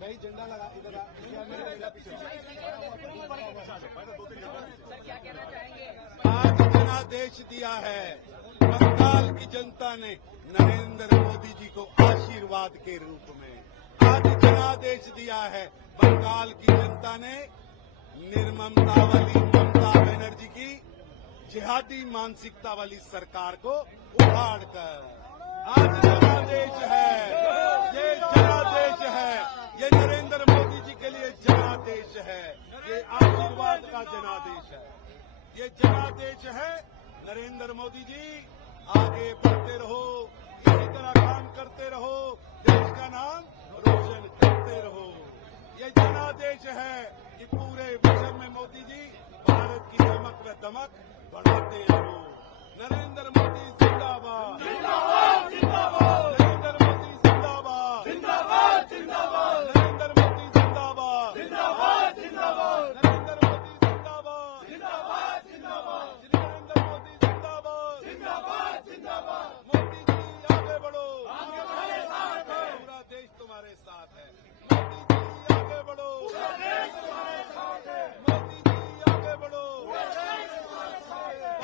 भाई झंडा लगा इधर आज जनादेश दिया है बंगाल की जनता ने नरेंद्र मोदी जी को आशीर्वाद के रूप में। आज जनादेश दिया है बंगाल की जनता ने निर्ममता वाली ममता बनर्जी की जिहादी मानसिकता वाली सरकार को उखाड़ कर आज जनादेश है, ये जनादेश है, ये नरेंद्र मोदी जी के लिए जनादेश है, ये आशीर्वाद का जनादेश है, ये जनादेश है। नरेंद्र मोदी जी आगे बढ़ते रहो, इसी तरह काम करते रहो, देश का नाम रोशन करते रहो। ये जनादेश है कि पूरे विश्व में मोदी जी भारत की चमक व दमक बढ़ाते रहो। नरेंद्र मोदी जिंदाबाद, जिंदाबाद, जिंदाबाद। नरेंद्र मोदी जिंदाबाद, जिंदाबाद, जिंदाबाद। नरेंद्र मोदी जिंदाबाद, जिंदाबाद, जिंदाबाद। नरेंद्र मोदी जिंदाबाद, जिंदाबाद, जिंदाबाद। नरेंद्र मोदी जिंदाबाद, जिंदाबाद, जिंदाबाद। मोदी जी आगे बढ़ो, आगे तुम्हारे साथ है, पूरा देश तुम्हारे साथ है। मोदी जी आगे बढ़ो, पूरा देश तुम्हारे साथ है। मोदी जी आगे बढ़ो, पूरा देश तुम्हारे साथ है।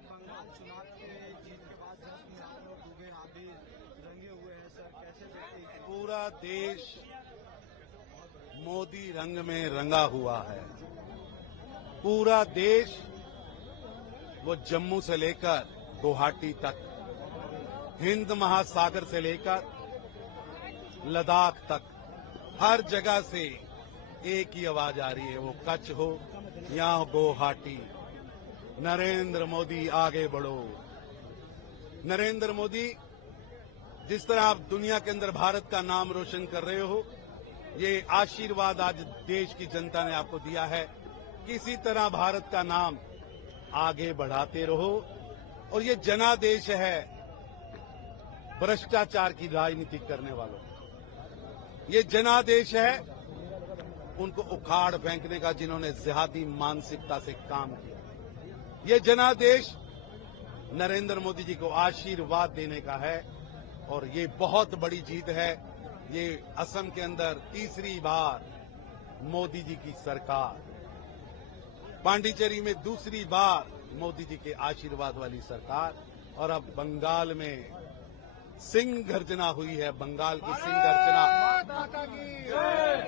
बंगाल चुनाव के जीत के बाद डूबे आदि रंगे हुए हैं सर, कैसे देखते हैं? पूरा देश मोदी रंग में रंगा हुआ है। पूरा देश वो जम्मू से लेकर गुवाहाटी तक, हिंद महासागर से लेकर लद्दाख तक, हर जगह से एक ही आवाज आ रही है। वो कच्छ हो, या गुवाहाटी। नरेंद्र मोदी आगे बढ़ो। नरेंद्र मोदी, जिस तरह आप दुनिया के अंदर भारत का नाम रोशन कर रहे हो, ये आशीर्वाद आज देश की जनता ने आपको दिया है। किसी तरह भारत का नाम आगे बढ़ाते रहो। और ये जनादेश है भ्रष्टाचार की राजनीति करने वालों। ये जनादेश है उनको उखाड़ फेंकने का, जिन्होंने जिहादी मानसिकता से काम किया। ये जनादेश नरेंद्र मोदी जी को आशीर्वाद देने का है और ये बहुत बड़ी जीत है। ये असम के अंदर तीसरी बार मोदी जी की सरकार, पांडिचेरी में दूसरी बार मोदी जी के आशीर्वाद वाली सरकार, और अब बंगाल में सिंह गर्जना हुई है। बंगाल की सिंह गर्जना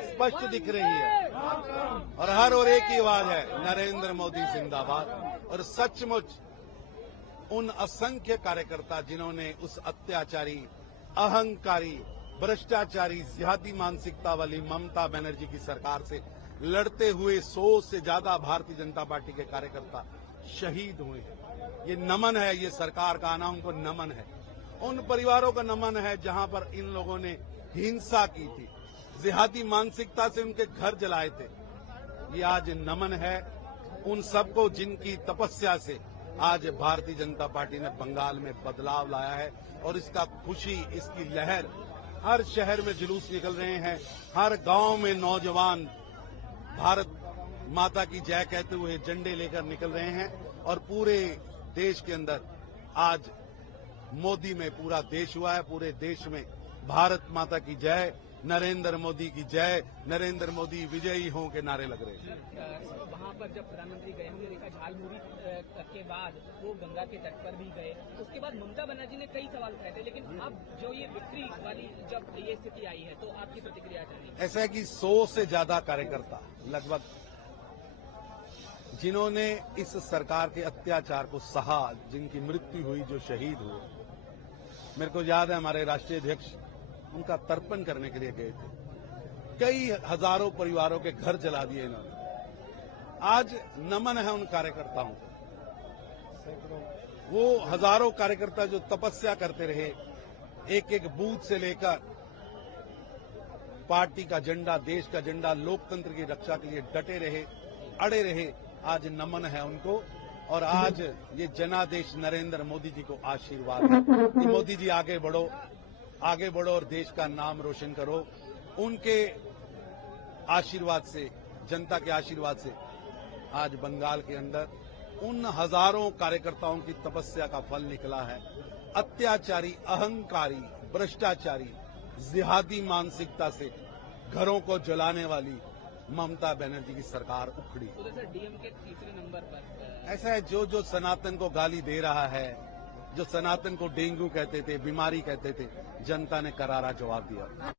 स्पष्ट दिख रही है और हर और एक ही आवाज है, नरेंद्र मोदी जिंदाबाद। और सचमुच उन असंख्य कार्यकर्ता जिन्होंने उस अत्याचारी, अहंकारी, भ्रष्टाचारी, जिहादी मानसिकता वाली ममता बनर्जी की सरकार से लड़ते हुए 100 से ज्यादा भारतीय जनता पार्टी के कार्यकर्ता शहीद हुए हैं। ये नमन है, ये सरकार का आना उनको नमन है। उन परिवारों का नमन है जहां पर इन लोगों ने हिंसा की थी, जिहादी मानसिकता से उनके घर जलाए थे। ये आज नमन है उन सबको जिनकी तपस्या से आज भारतीय जनता पार्टी ने बंगाल में बदलाव लाया है। और इसका खुशी, इसकी लहर, हर शहर में जुलूस निकल रहे हैं, हर गांव में नौजवान भारत माता की जय कहते हुए झंडे लेकर निकल रहे हैं। और पूरे देश के अंदर आज मोदी में पूरा देश हुआ है। पूरे देश में भारत माता की जय, नरेंद्र मोदी की जय, नरेंद्र मोदी विजयी हों के नारे लग रहे हैं। वहां पर जब प्रधानमंत्री गए, हमने देखा झालमुड़ी के बाद वो गंगा के तट पर भी गए। उसके बाद ममता बनर्जी ने कई सवाल उठाए थे, लेकिन अब जो ये विक्ट्री वाली जब ये स्थिति आई है, तो आपकी प्रतिक्रिया चाहिए? ऐसा है कि 100 से ज्यादा कार्यकर्ता लगभग जिन्होंने इस सरकार के अत्याचार को सहा, जिनकी मृत्यु हुई, जो शहीद हुए, मेरे को याद है हमारे राष्ट्रीय अध्यक्ष उनका तर्पण करने के लिए गए थे। कई हजारों परिवारों के घर जला दिए इन्होंने। आज नमन है उन कार्यकर्ताओं को। वो हजारों कार्यकर्ता जो तपस्या करते रहे, एक एक बूथ से लेकर पार्टी का झंडा, देश का झंडा, लोकतंत्र की रक्षा के लिए डटे रहे, अड़े रहे, आज नमन है उनको। और आज ये जनादेश नरेंद्र मोदी जी को आशीर्वाद है कि मोदी जी आगे बढ़ो, आगे बढ़ो और देश का नाम रोशन करो। उनके आशीर्वाद से, जनता के आशीर्वाद से आज बंगाल के अंदर उन हजारों कार्यकर्ताओं की तपस्या का फल निकला है। अत्याचारी, अहंकारी, भ्रष्टाचारी, जिहादी मानसिकता से घरों को जलाने वाली ममता बनर्जी की सरकार उखड़ी। तो सर, डीएमके तीसरे नंबर पर ऐसा है, जो सनातन को गाली दे रहा है, जो सनातन को डेंगू कहते थे, बीमारी कहते थे, जनता ने करारा जवाब दिया।